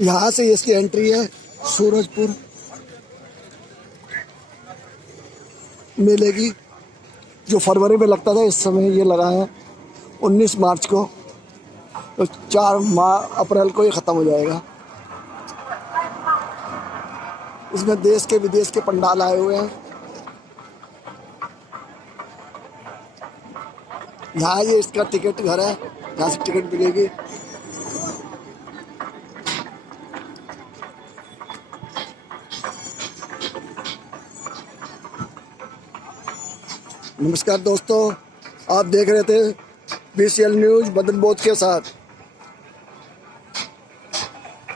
यहाँ से इसकी एंट्री है सूरजपुर मेले की, जो फरवरी में लगता था। इस समय ये लगा है 19 मार्च को, तो 4 अप्रैल को ये ख़त्म हो जाएगा। इसमें देश के विदेश के पंडाल आए हुए हैं। यहाँ ये इसका टिकट घर है, यहाँ से टिकट मिलेगी। नमस्कार दोस्तों, आप देख रहे थे BCL न्यूज़ मदन बोध के साथ।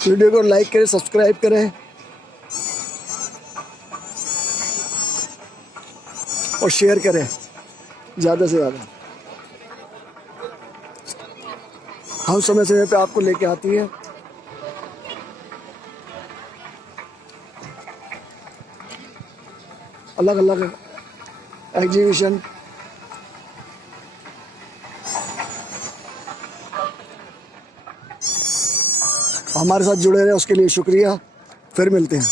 वीडियो को लाइक करें, सब्सक्राइब करें और शेयर करें ज़्यादा से ज़्यादा। हम समय समय पे आपको लेके आती है। अलग अलग एग्जीबिशन। हमारे साथ जुड़े रहे उसके लिए शुक्रिया। फिर मिलते हैं।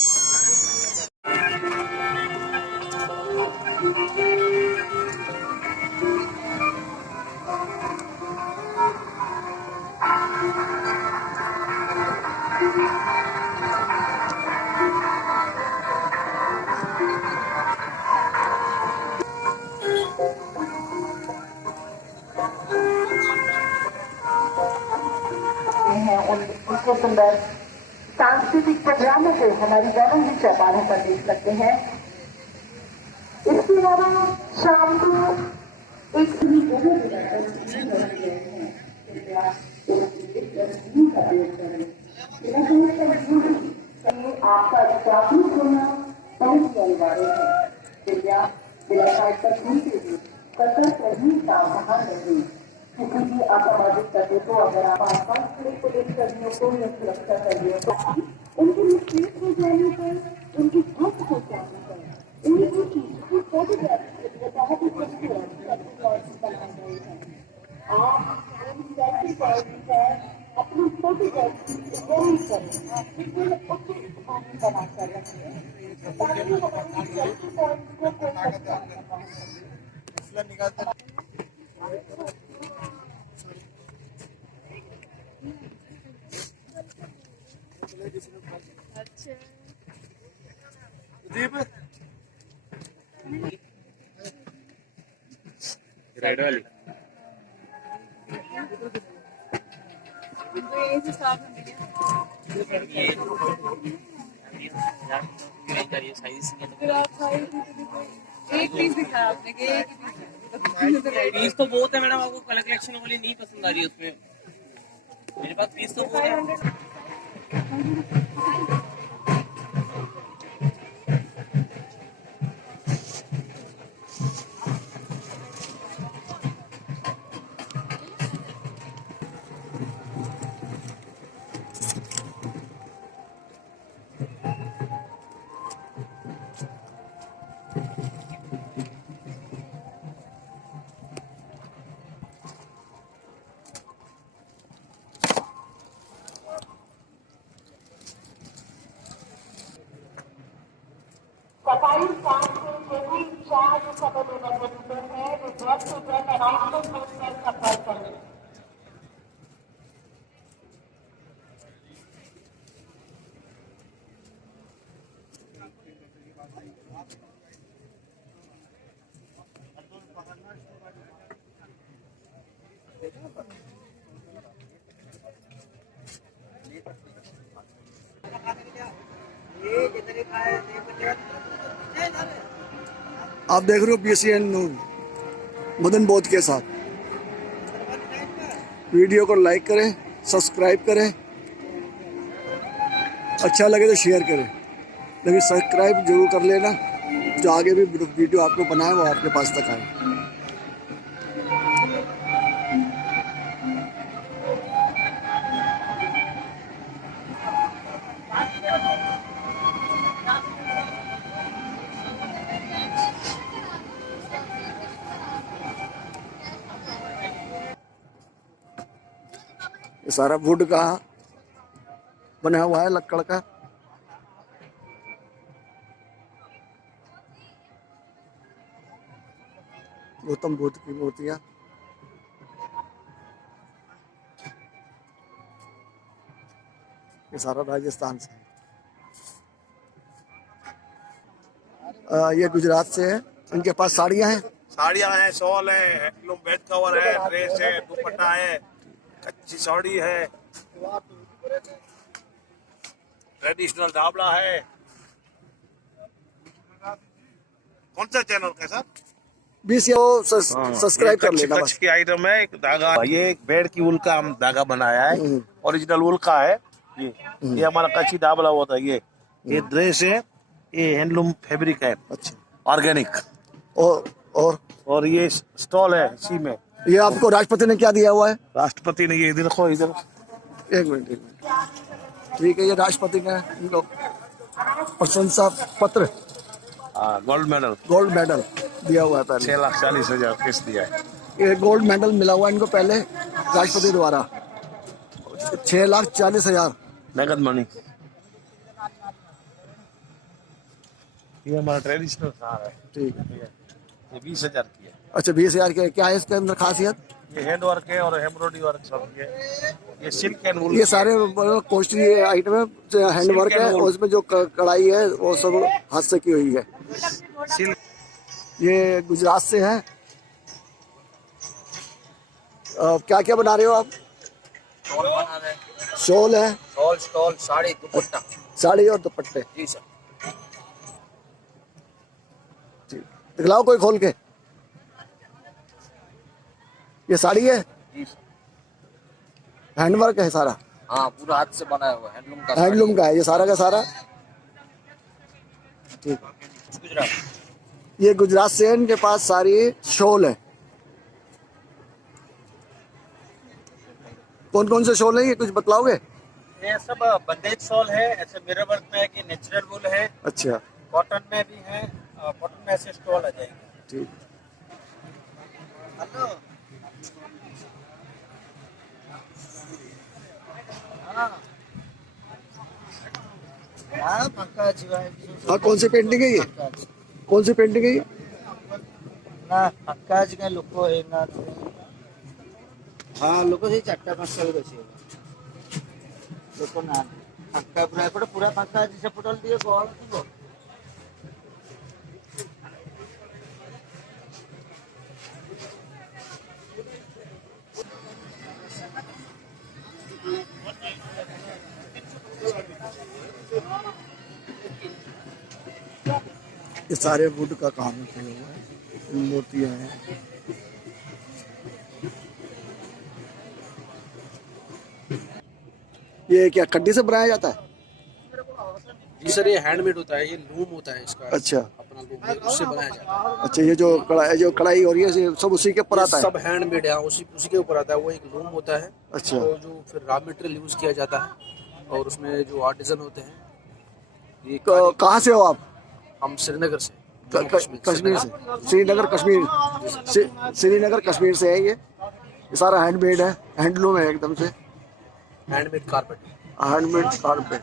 उनको सुंदर सांस्कृतिक प्रोग्रामों से हमारी गौरव चौपालों पर देख सकते हैं। इसके अलावा शाम को एक आपका जागरूक होना बहुत अनिवार्य है। कृपया किसी भी असामाजिक तत्व को अगर आप आसपास खड़े पुलिस कर्मियों को या सुरक्षा कर्मियों को उनकी मिस्टेक हो जाने पर, उनकी हक हो जाने पर, उनकी चीजों की फोटोग्राफी के लिए बहुत ही खूबसूरत बनाए गए हैं। आप सेल्फी पॉइंट पर अपनी फोटोग्राफी जरूर करें, लेकिन उचित पानी बनाकर रखें ताकि हमारी सेल्फी पॉइंट को कोई नुकसान न पहुंचे। रेड वाली एक पीस दिखाया आपने कि एक पीस तो बहुत है मैडम, आपको कलर कलेक्शन वाली नहीं पसंद आ रही है उसमें। मेरे पास पीस तो बहुत है। सफाई स्टाफ से जो भी इंचार्ज समय देना जरूरत है वो जल्द से जल्द अनाउंसमेंट कर सफाई करें। आप देख रहे हो BCN न्यूज़ मदन बोध के साथ। वीडियो को लाइक करें, सब्सक्राइब करें, अच्छा लगे तो शेयर करें, लेकिन सब्सक्राइब जरूर कर लेना, जो आगे भी वीडियो आपको बनाए वो आपके पास तक आए। ये सारा वुड का बना हुआ है लक्कड़ का। गौतम बुद्ध की मूर्तियां। ये सारा राजस्थान से है। ये गुजरात से है। इनके पास साड़ियां हैं। साड़ियाँ हैं, शॉल है, हैंडलूम बेड कवर है, ड्रेस है, दुपट्टा है, कच्ची साड़ी है, ट्रेडिशनल दाबड़ा है। कौन सा चैनल का सर? 20 या सब्सक्राइब कर लेना कच्छ बस। की आइटम है। एक धागा, ये एक बेड की उल का हम धागा बनाया है, ओरिजिनल उल का है। ये हमारा कच्ची दाबड़ा होता है। ये ड्रेस है, ये हैंडलूम फैब्रिक है, अच्छा। ऑर्गेनिक। और ये स्टॉल है इसी में। ये आपको राष्ट्रपति ने क्या दिया हुआ है? राष्ट्रपति ने ये देखो इधर। एक मिनट। ठीक है, ये राष्ट्रपति ने इनको प्रशंसा पत्र, गोल्ड मेडल दिया हुआ है पहले। 6,40,000 किस दिया है। ये गोल्ड मेडल मिला हुआ है इनको पहले राष्ट्रपति द्वारा। 6,40,000 नगद मनी। ये हमारा ट्रेडिशनल सार है। ठीक है। ये 20,000 की है। अच्छा, 20,000 के। क्या है इसके अंदर खासियत? ये हैंड वर्क है और एम्ब्रॉयडरी वर्क सब है। ये सिल्क एंड वूल। ये सारे कॉस्टली आइटम है, हैंड वर्क है, और उसमें जो कढ़ाई है वो सब हाथ से की हुई है। सिल्क। ये गुजरात से है। क्या क्या बना रहे हो आप? शॉल बना रहे हैं। शॉल है, स्टॉल, साड़ी, दुपट्टा। साड़ी और दुपट्टे। जी सर। दिखलाओ कोई खोल के। ये साड़ी है, जी सर। हैंडवर्क है सारा। हाँ, पूरा हाथ से बनाया हुआ हैंडलूम का। हैंडलूम का है ये सारा का सारा। ठीक। गुजरात। ये गुजरात से है, इनके पास सारी शॉल है। कौन कौन से शॉल है ये कुछ बतलाओगे? ये सब बंदेज शॉल है, ऐसे मिरर वर्क में है कि नेचुरल वूल है, अच्छा, कॉटन में भी है। कॉटन में ऐसे स्टॉल आ जाएंगे। ठीक। हेलो। हाँ, पंकज भाई। हाँ, कौन सी पेंटिंग है ये? कौन सी पेंटिंग है ये? ना पंकज का लोको है ना। हाँ, लोको से 4-5 बचे लोको ना पंका पूरा एपटे पूरा पंका से पटल दिए गहल थी। ये सारे वुड का काम किया हुआ है, मूर्तियां हैं। ये क्या कड्डी से बनाया जाता है? जी सर, ये हैंडमेड होता है, ये लूम होता है इसका। अच्छा, अपना लूम है, उससे बनाया जाता है। अच्छा। ये जो कढ़ाई और ये सब उसी के ऊपर आता है? सब हैंडमेड है, उसी के ऊपर आता है। वो एक लूम होता है। अच्छा। तो जो फिर रॉ मटेरियल यूज किया जाता है, और उसमें जो आर्टिजन होते हैं। ये तो कहाँ से हो आप? हम श्रीनगर से, कश्मीर से। श्रीनगर कश्मीर, श्रीनगर कश्मीर से है ये सारा हैंडमेड है, हैंडलूम है एकदम से। हैंडमेड कारपेट, हैंडमेड कारपेट,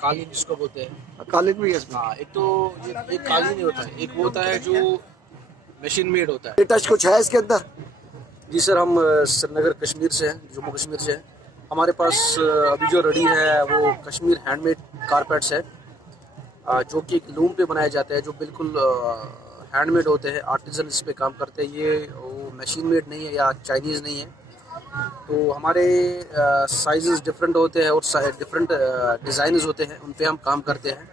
कालीन जिसको बोलते हैं। कालीन भी है इसमें। हाँ, एक तो ये कालीन ही होता है, एक वो होता है जो मशीन मेड होता है। ये टच कुछ है इसके अंदर? जी सर, हम श्रीनगर कश्मीर से हैं, जम्मू कश्मीर से हैं। हमारे पास अभी जो रेडी है वो कश्मीर हैंडमेड कारपेट्स है, जो कि एक लूम पे बनाए जाते हैं, जो बिल्कुल हैंडमेड होते हैं। आर्टिजन इस पे काम करते हैं। ये वो मशीन मेड नहीं है या चाइनीज़ नहीं है। तो हमारे साइजेस डिफरेंट होते हैं और डिफरेंट डिज़ाइंस होते हैं, उन पे हम काम करते हैं।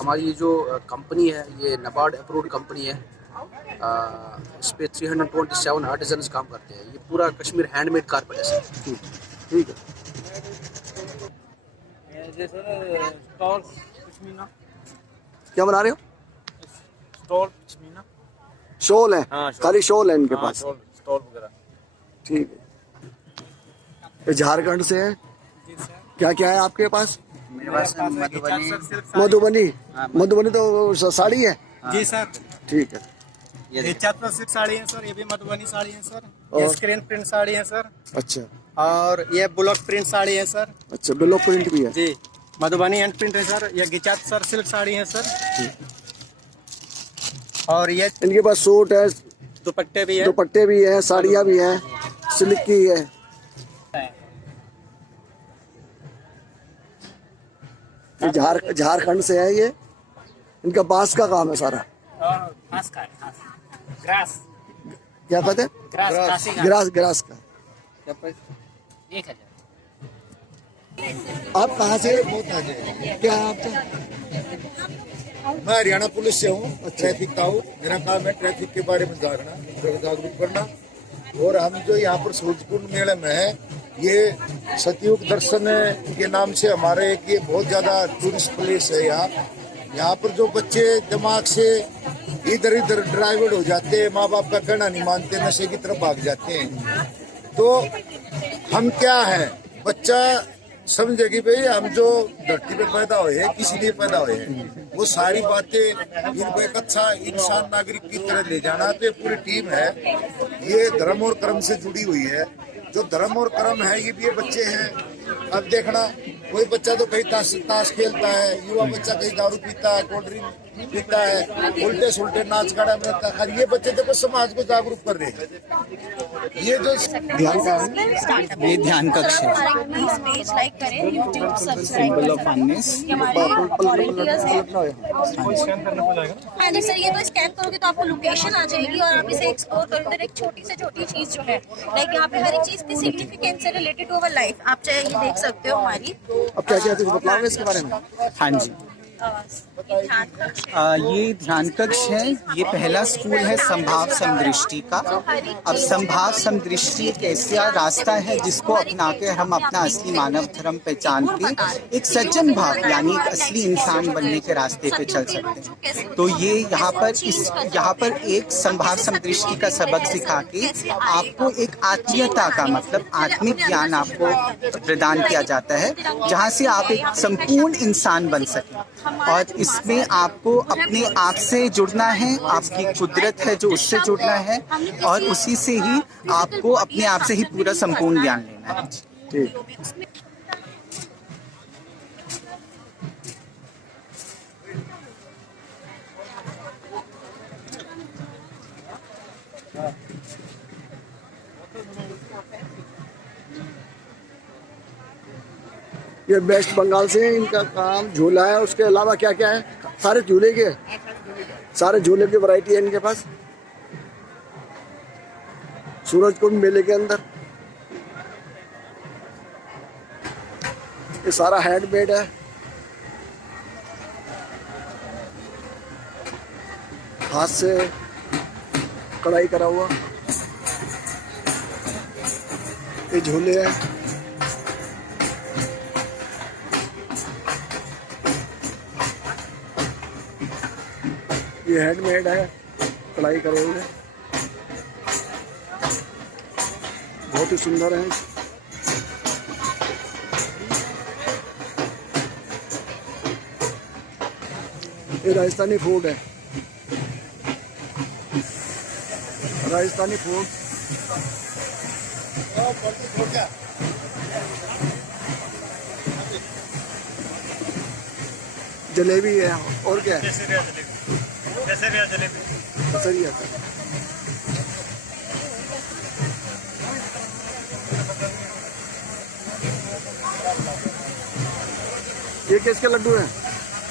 हमारी जो कंपनी है ये नबार्ड अप्रूव्ड कंपनी है। इस पे 327 आर्टिजन्स काम करते हैं। ये पूरा कश्मीर हैंडमेड कारपेट है सर। ठीक है। क्या बना रहे हो? शॉल है। हाँ, खाली शॉल है इनके पास। स्टॉल वगैरह। ठीक है। ये झारखंड से है। क्या क्या है आपके पास? मेरे पास मधुबनी। मधुबनी तो साड़ी है। जी सर, ठीक है। ये 4 सिल्क साड़ी है सर, ये भी मधुबनी साड़ी है सर। और? ये स्क्रीन प्रिंट साड़ी है सर। अच्छा। और ये ब्लॉक प्रिंट साड़ी है सर अच्छा, बिलो प्रिंट भी है। जी, मधुबनी हैंड प्रिंट है सर। ये गिचात सर सिल्क साड़ी है सर। और ये इनके पास सूट है, दुपट्टे भी है। दुपट्टे भी है, साड़ियाँ भी हैं, सिल्क की है। ये झारखंड से है। ये इनका बांस का काम है सारा। ग्रास क्या कहते हैं? ग्रास का। 1000। आप कहाँ से? क्या आपका? मैं हरियाणा पुलिस से हूँ, ट्रैफिक का हूँ। मेरा काम है ट्रैफिक के बारे में जागरूक करना। और हम जो यहाँ पर सूरजकुंड मेले में है, ये सतयुग दर्शन के नाम से हमारे एक ये बहुत ज्यादा टूरिस्ट प्लेस है। यहाँ पर जो बच्चे दिमाग से इधर इधर ड्राइवर्ड हो जाते हैं, माँ बाप का कहना नहीं मानते, नशे की तरफ भाग जाते हैं। तो हम क्या है, बच्चा समझे कि भाई हम जो धरती पे पैदा हुए हैं, किसी लिए पैदा हुए हैं, वो सारी बातें इनको एक अच्छा इंसान नागरिक की तरह ले जाना। तो ये पूरी टीम है, ये धर्म और कर्म से जुड़ी हुई है। जो धर्म और कर्म है, ये भी ये बच्चे हैं। अब देखना, कोई बच्चा तो कहीं ताश खेलता है, युवा बच्चा कहीं दारू पीता है, कोल्ड ड्रिंक पीता है, उल्टे सुल्टे नाच गाना में रहता है। ये बच्चे देखो समाज को जागरूक कर रहे हैं। ये जो ये ध्यान कक्ष है। लाइक करें, यूट्यूब सब्सक्राइब हाँ जी सर, ये तो स्कैन करोगे तो आपको लोकेशन आ जाएगी और आप इसे एक्सप्लोर करोगे। एक छोटी से छोटी चीज जो है, लाइक यहाँ पे हर एक चीज की सिग्निफिकेंस से रिलेटेड टू अवर लाइफ, आप चाहे ये देख सकते हो हमारी। अब क्या क्या कुछ बताओगे इसके बारे में? हाँ जी, ये ध्यान कक्ष है। ये पहला स्कूल है संभाव समदृष्टि का। अब संभाव समदृष्टि एक ऐसा रास्ता है जिसको अपना के हम अपना असली मानव धर्म पहचान के एक सज्जन भाव यानी एक असली इंसान बनने के रास्ते पे चल सकते हैं। तो ये यहाँ पर एक संभाव समदृष्टि का सबक सिखा के आपको एक आत्मीयता का मतलब आत्मिक ज्ञान आपको प्रदान किया जाता है, जहाँ से आप एक संपूर्ण इंसान बन सकें। और इसमें आपको अपने आप से जुड़ना है, आपकी कुदरत है जो उससे जुड़ना है, और उसी से ही आपको अपने आप से ही पूरा संपूर्ण ज्ञान लेना है। ठीक। ये वेस्ट बंगाल से इनका काम झूला है। उसके अलावा क्या क्या है? सारे झूले के वैरायटी है इनके पास सूरजकुंड मेले के अंदर। ये सारा हैंडमेड है, हाथ से कढ़ाई करा हुआ। ये झूले हैं, ये हैंडमेड है, कढ़ाई करे हुए, बहुत ही सुंदर है। ये राजस्थानी फूड है, राजस्थानी फूड। जलेबी है, और क्या है? जलेबी आता है। ये किसके लड्डू हैं?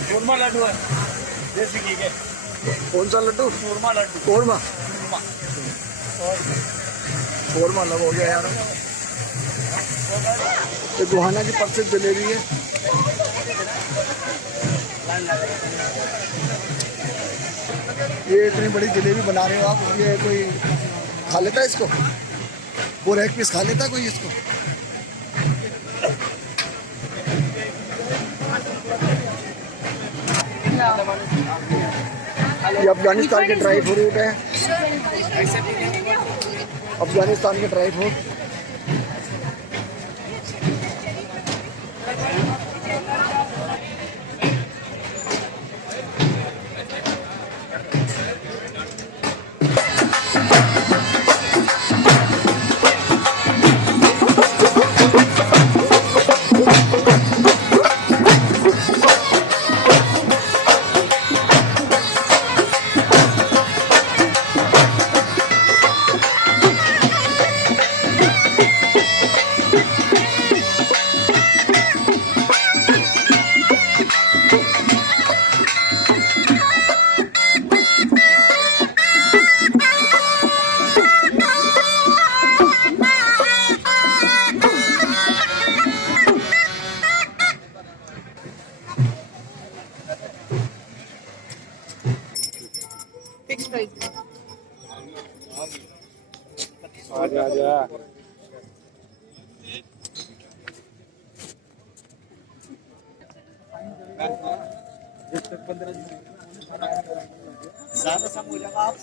कोरमा लड्डू है देसी घी के। कौन सा लड्डू? कोरमा लड्डू। कोरमा कोरमा लग हो गया यार। ये गोहाना की प्रसिद्ध जलेबी है। ये इतनी बड़ी जलेबी बना रहे हो आप, ये कोई खा लेता है इसको? पूरा एक पीस खा लेता है कोई इसको? ये अफगानिस्तान के ड्राई फ्रूट है, अफगानिस्तान के ड्राई फ्रूट। प्राइस। ज्यादा सम हो जाएगा आप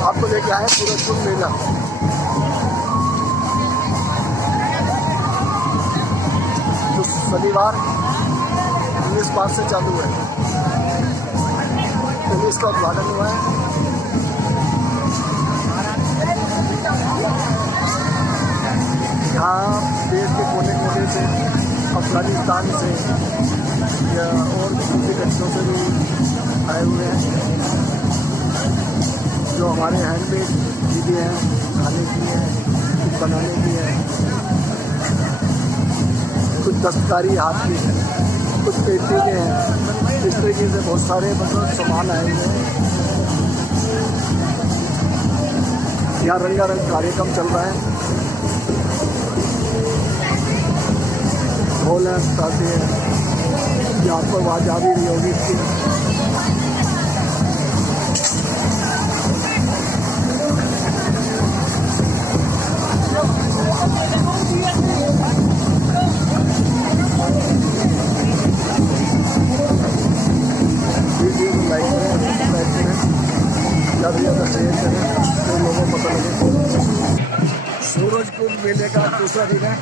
आपको लेके आए सूरजकुंड मेला। जो शनिवार 19 मार्च से चालू है। 19 का उद्घाटन हुआ है। यहाँ देश के कोने कोने से, अफगानिस्तान से या और दूसरी कंट्रियों से भी आए हुए हैं, जो हमारे हैंडमेड चीज़ें हैं, खाने की हैं, कुछ बनाने की हैं, कुछ दस्तकारी हाथ की है, कुछ पेंटिंगें हैं। इस तरीके से बहुत सारे मतलब सामान आए हुए हैं। यहाँ रंगारंग कार्यक्रम चल रहा है। ढोल है, ताते हैं, यहाँ पर आवाज़ आ भी रही होगी इसकी। सूरजकुंड मेले का दूसरा दिन है।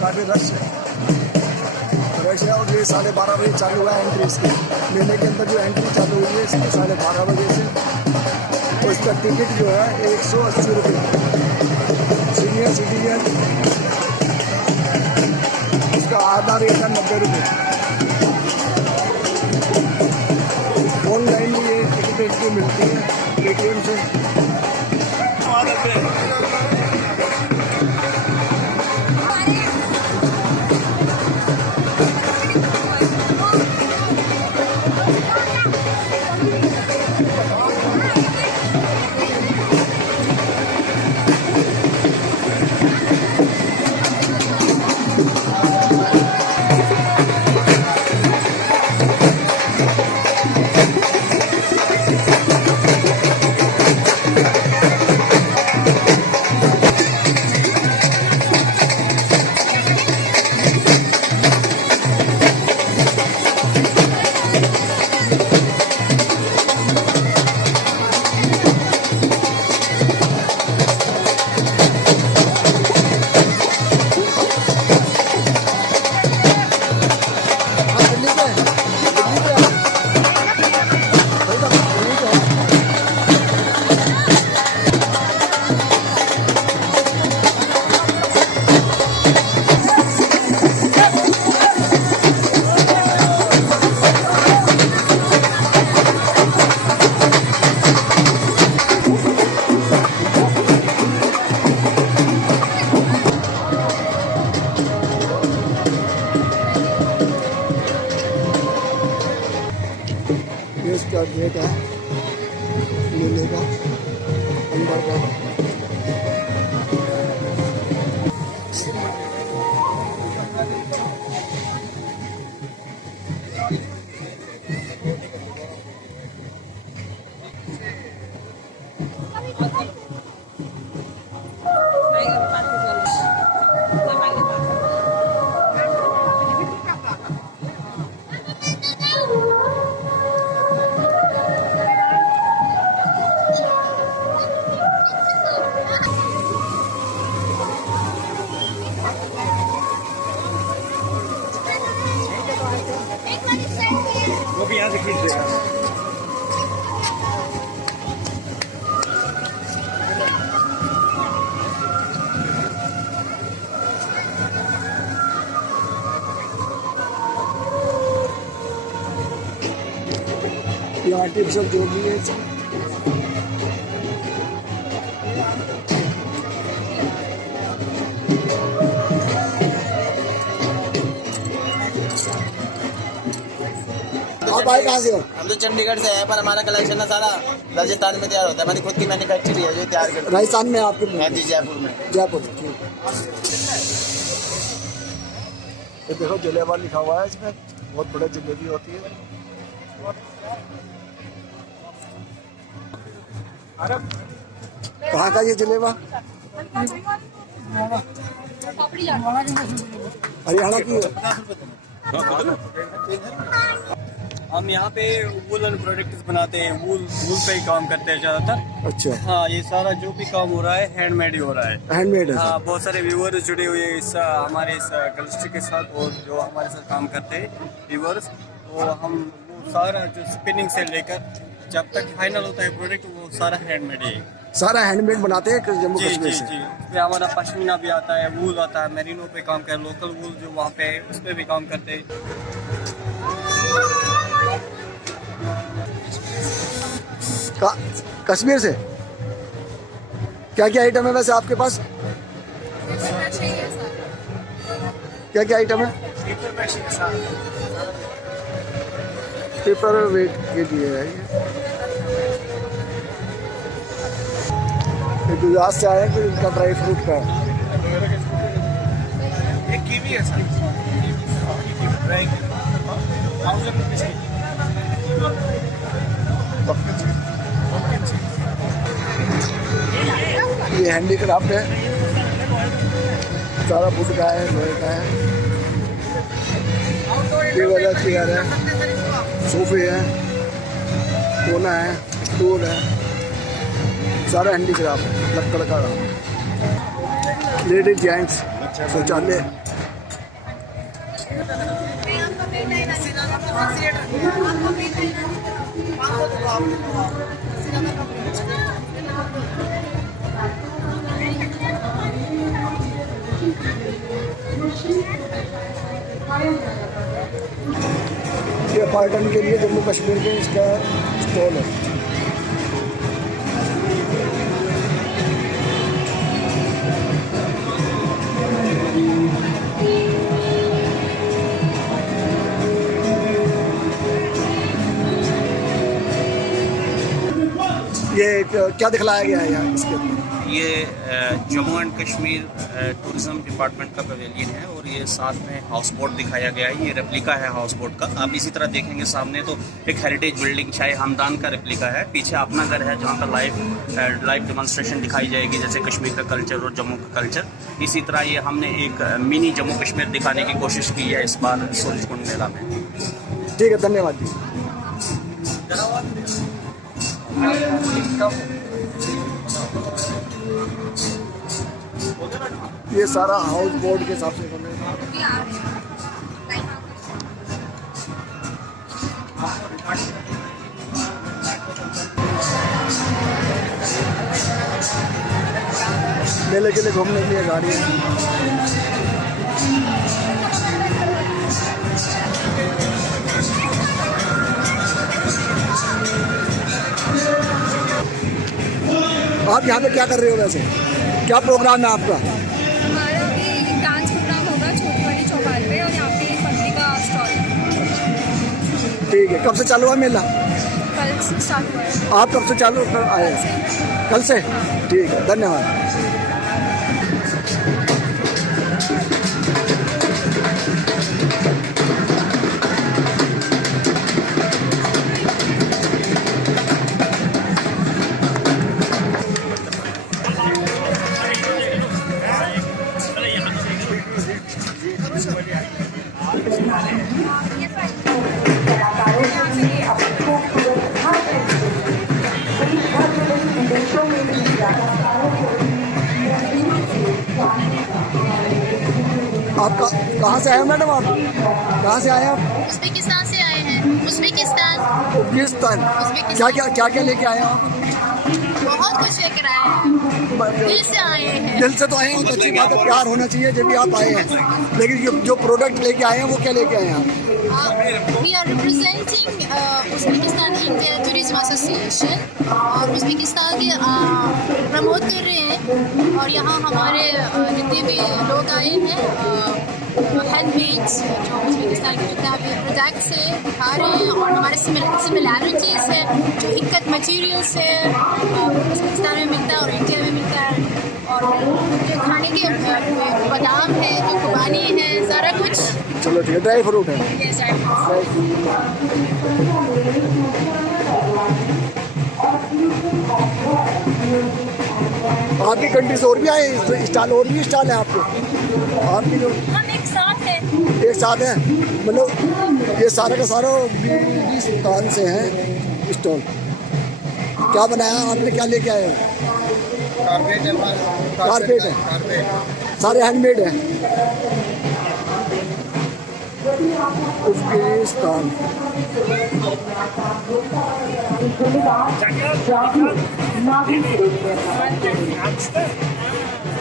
काफी रश है और ये 12:30 बजे चालू हुआ है एंट्री इसकी। मेले के अंदर जो एंट्री चालू हुई है इसकी 12:30 बजे से। तो इसका टिकट जो है 180 रुपये। सीनियर सिटीजन इसका आधा रेट है 90 रुपये। ऑनलाइन भी ये टिकट की मिलती है पेटीएम से। गेट है मेले का अंदर का। वो भी यहाँ से खींच देगा। ये आर्टिफिशियल जोड़ दिए इसमें। आप आए कहाँ से हो? हम तो चंडीगढ़ से हैं, पर हमारा कलेक्शन ना सारा राजस्थान में तैयार होता है। हमारी खुद की मैन्युफैक्चरिंग है जो तैयार करती है। राजस्थान में आपके? हाँ जी, जयपुर में। जयपुर में, ठीक। ये देखो जलेबा लिखा हुआ है इसमें, बहुत बड़ा जलेबी होती है। कहाँ का ये जलेबा? हरियाणा की है। हम यहाँ पे वूलन प्रोडक्ट्स बनाते हैं, वूल पे ही काम करते हैं ज़्यादातर। अच्छा, हाँ, ये सारा जो भी काम हो रहा है हैंडमेड ही हो रहा है। हैंडमेड है। हाँ, बहुत सारे व्यूअर्स जुड़े हुए हैं इस हमारे इस कलस्ट्री के साथ, और जो हमारे साथ काम करते हैं व्यूअर्स, तो हम वो सारा जो स्पिनिंग से लेकर जब तक फाइनल होता है प्रोडक्ट, वो सारा हैंडमेड है। सारा हैंडमेड बनाते हैं जम्मू जी कश्मीर जी से? जी, उसमें हमारा पश्मीना भी आता है, वूल आता है, मेरिनो पे काम कर, लोकल वूल जो वहाँ पे है उस पर भी काम करते हैं। कश्मीर से क्या क्या आइटम है वैसे आपके पास? क्या क्या आइटम है? पेपर वेट के लिए है ये गुजरात से आया है, फिर इनका ड्राई फ्रूट का है। एक कीवी है सर, ये हैंडीक्राफ्ट है, सारा वुड का है, लोहे का है। टेबल है, चेयर है, सोफे हैं, कोना है, स्टूल है, सारा हैंडीक्राफ्ट है, लक्कड़ का काम। लेडीज जेंट्स शौचालय। ये पर्यटन के लिए जम्मू कश्मीर के इसका स्टॉल है। ये क्या दिखलाया गया है यहाँ इसके अंदर? ये Jammu and Kashmir tourism department का पवेलियन है, और ये साथ में हाउस बोट दिखाया गया है। ये रेप्लिका है हाउस बोट का। आप इसी तरह देखेंगे सामने तो एक हेरिटेज बिल्डिंग शाही हमदान का रेप्लिका है। पीछे अपना घर है जहाँ पर लाइव डेमोन्स्ट्रेशन दिखाई जाएगी, जैसे कश्मीर का कल्चर और जम्मू का कल्चर। इसी तरह ये हमने एक मिनी जम्मू कश्मीर दिखाने की कोशिश की है इस बार सूरजकुंड मेला में। ठीक है, धन्यवाद जी। ये सारा हाउस बोर्ड के हिसाब से बनेगा। मेले के लिए घूमने के लिए गाड़ी है। आप यहाँ पे क्या कर रहे हो वैसे? क्या प्रोग्राम है आपका? हमारा अभी डांस प्रोग्राम होगा छोटी बड़ी चौपाल पे, और यहाँ पे पत्नी का स्टॉल। ठीक है, कब से चालू है मेला? कल से स्टार्ट हुआ है। आप कब से चालू कर आए हैं? कल से? ठीक है, धन्यवाद। आप कहाँ से आए हो मैडम? आप कहाँ से आए हैं आप? उज़्बेकिस्तान से आए हैं। उज़्बेकिस्तान। उज़्बेकिस्तान। क्या लेके आए हो आप? बहुत कुछ लेकर आए हैं। दिल से आए हैं। दिल से तो आए हैं, तो अच्छी बात है, प्यार होना चाहिए जब भी आप आए हैं। लेकिन जो प्रोडक्ट लेके आए हैं वो क्या लेके आए हैं आप? We are representing Uzbekistan India tourism association और उज़्बेकिस्तान के प्रमोट कर रहे हैं। और यहाँ हमारे जितने भी लोग आए हैं हैंडमेड्स जो उज़्बेकिस्तान के जितना भी प्रोडक्ट्स है दिखा रहे हैं और हमारे सिमिलैरिटीज़ है जो इक्कत मटीरियल्स है उज़्बेकिस्तान में मिलता है और इंडिया में मिलता है। और जो खाने के बादाम है, जो खुबानी है, सारा कुछ। चलो ठीक है, ड्राई फ्रूट है। Yes, आपकी कंट्री से और भी आए स्टॉल? और भी स्टॉल है आपके? आपकी जो हम एक साथ हैं। एक साथ है, मतलब ये सारा का सारा बीजिस्तान से है स्टॉल। क्या बनाया आपने? क्या लेके आए हो? कारपेट है, सारे हैंडमेड है। उज़्बेकिस्तान।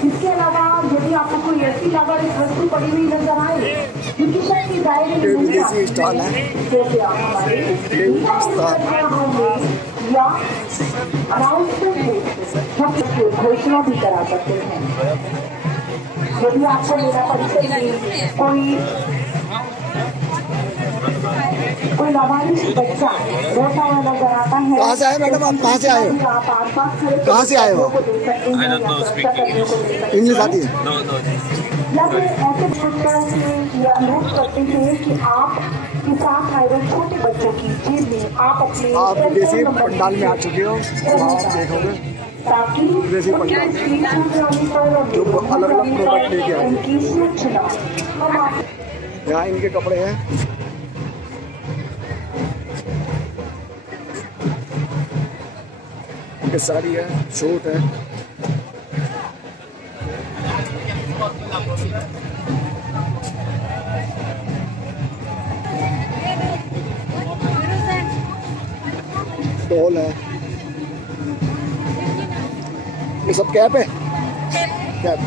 इसके अलावा यदि आपको कोई ऐसी लागत वस्तु पड़ी हुई नजर आए जिनकी शक्ति दायरे में विदेशी स्टॉल है जैसे आप हमारे या अनाउंसमेंट घोषणा भी करा सकते हैं। यदि आपको मेरा परिचय कोई लावारिस बच्चा रोता हुआ नजर आता है। कहाँ से आए मैडम? आप कहाँ से आए हो? आप आसपास खड़े कहाँ से आए हो? इंग्लिश आती है? या फिर ऐसे पुस्तक या अनुरोध करते हैं कि आप के साथ आए हुए छोटे बच्चों की जेब में आप अपने आप विदेशी पंडाल में आ चुके हो, आप देखोगे ताकि विदेशी पंडाल जो अलग अलग प्रोडक्ट लेके आए। उनकी सूचना हम आप यहाँ इनके कपड़े हैं। इनके साड़ी है, शूट है। स्टॉल है। ये सब कैप है? कैप।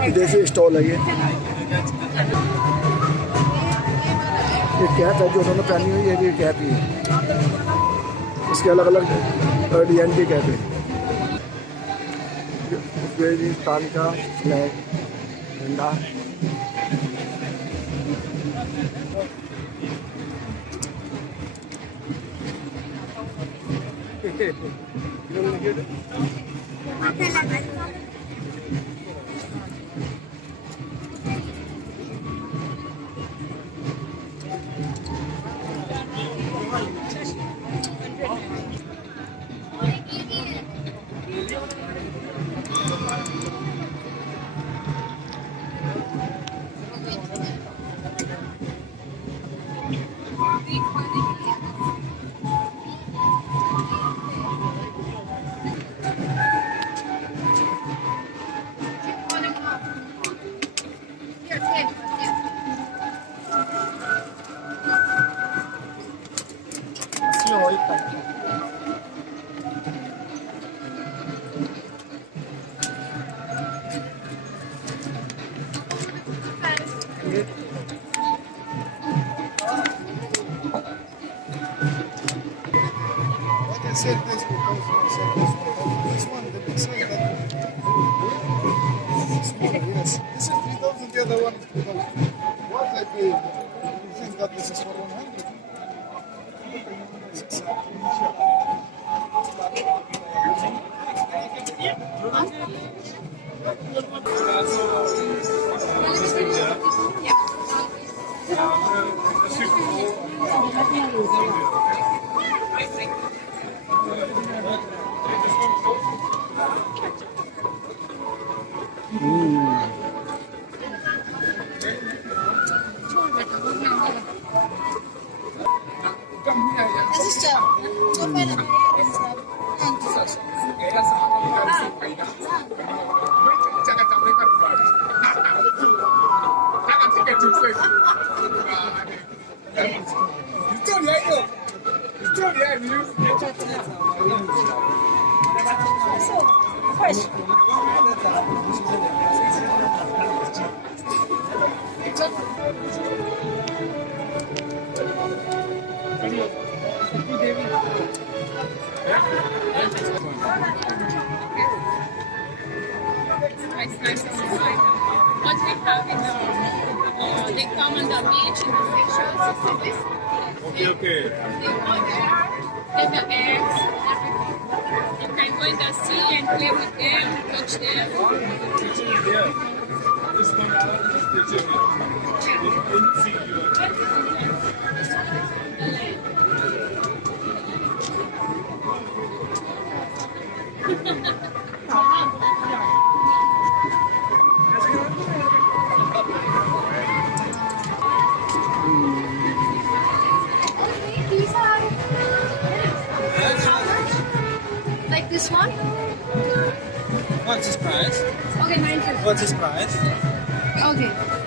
विदेशी स्टॉल है ये कैप है जो उन्होंने पहनी हुई है, ये कैप ही है। इसके अलग अलग डिजाइन की कैप है। उज़्बेकिस्तान का फ्लैग झंडा। Said this because this one, the big size that smaller, yes. This is 3,000, the other one is 2,000. This is for 100. It's nice to see what we have in they come on the beach in the seychelles. Okay. They go there, take the eggs, everything. You can go in the sea and play with them, touch them. Like this one? What's his price? Okay, 950. What's his price? Okay.